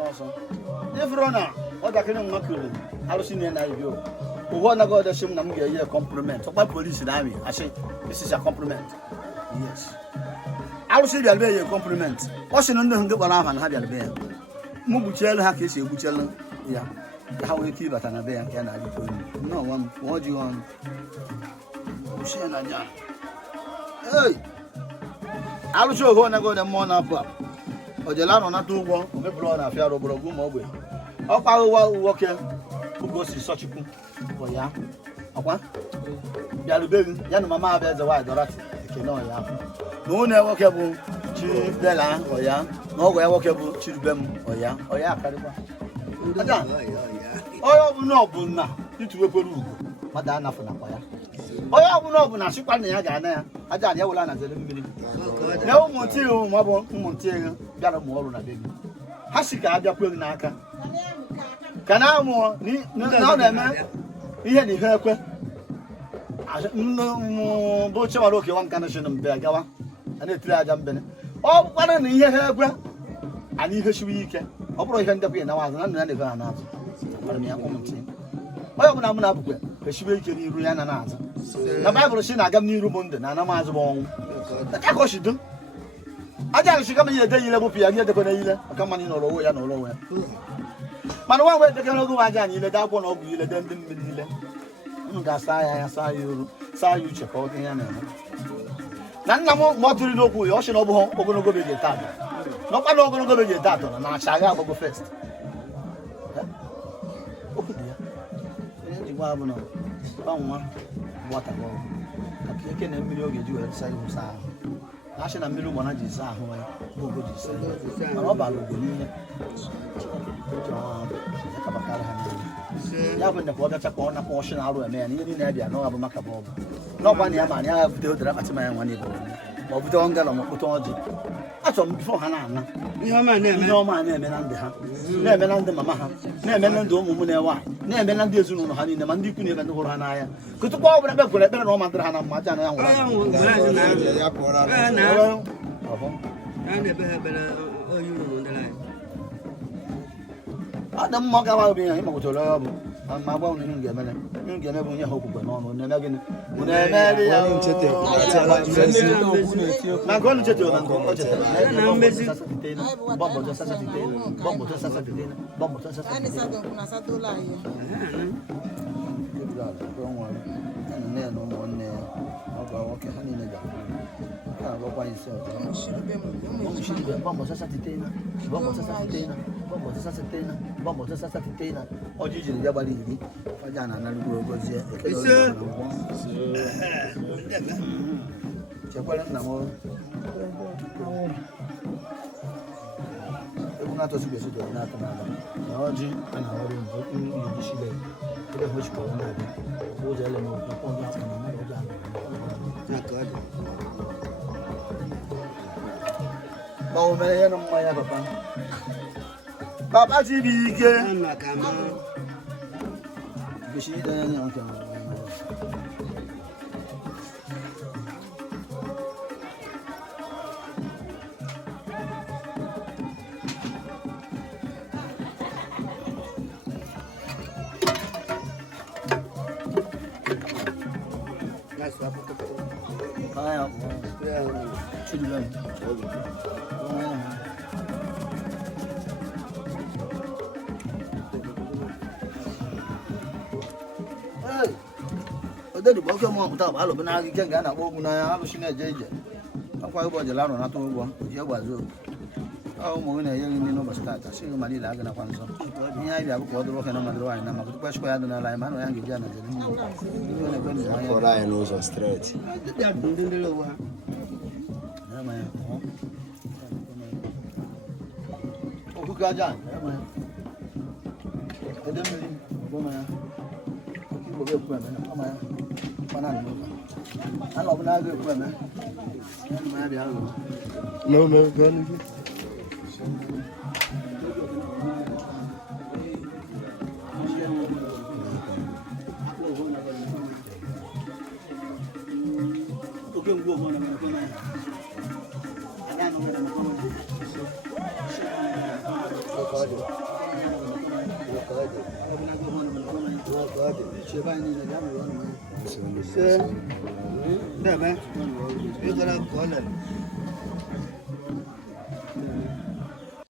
also. If Rona, what I can make you, I'll see an idea. One of the shim nam a compliment. So my police in army, I say, this is a compliment. Yes. I will see the a compliment. What's in under the Balam and have your bear? Mubuchel Hakis, Buchel, yeah. How we keep at an bear can I do? No one, what do you want? Hey, I will show one ago the morning up. Or the land on a two one, the blood of Fiaro Brogum away. Up our walker who goes to such a book. Oh, yeah. What? Yalu, Yan Mamma bears a white rat. No, yeah. No, never walkable, Chief Bella, or yeah. No, we're walkable, Chief Bem, or yeah. Oh, yeah, Cariba. Oh, no, Buna. You two will put Madame Fanapoya. Oh, I will not when I shoot on the Agana. I done Yawana as a little. No, Montil, Montil, got more on a baby. Hasika, the Pugnaka. Can I more? No, man. He had her. No, Butcher, okay, one condition of Bergawa, and it's Rajam. Oh, what an ear her, I need her weekend. Operation the Pina was none of her answer. Well, I'm not up with the Shibiki Rihanna answer. The Bible says I got new room and I'm as born. That's what she do. I got she come here, they level Pia, the Conella, come on in or lower and lower. But one way they can go again, you let that one of you, let them be. I saw you check out the animal. None more to know who you should know going to go to get that. No one going to go to get that on, and I shall go first. Oh, dear. What about? I can't get you outside of Sam. National Middle one of these are who go to say, about ya when the border chap on a portion out of a man, you didn't know about Macabo. No one Yaman, I have to do at my one equal. Or we don't get on Putoji. I told before Hannah. No man, no man, never under her. Never under Mamma. Never under Mumuna. Never under Zun, honey, the man you couldn't even know Hanaya. Could to go over the better no matter Hannah Majana. I never have been I don't mock about being him to love. My bone in Germany. You can never hope when on when again. When I marry, I'm going to tell Oh, man, my papa. Papa, TV, she done. The Pokemon without Alabama, you can get a woman. I have seen a judge. I'm quite about the land on that one. You was oh, Mona, you know, start. I see money like a one. I have a quarter of an hour and I'm a good question. I don't know, I'm a young Jana. For I know so straight. Oh, Gajan. I don't know. I love now good women. No, no, good. Đây mẹ, biết cái nào có lần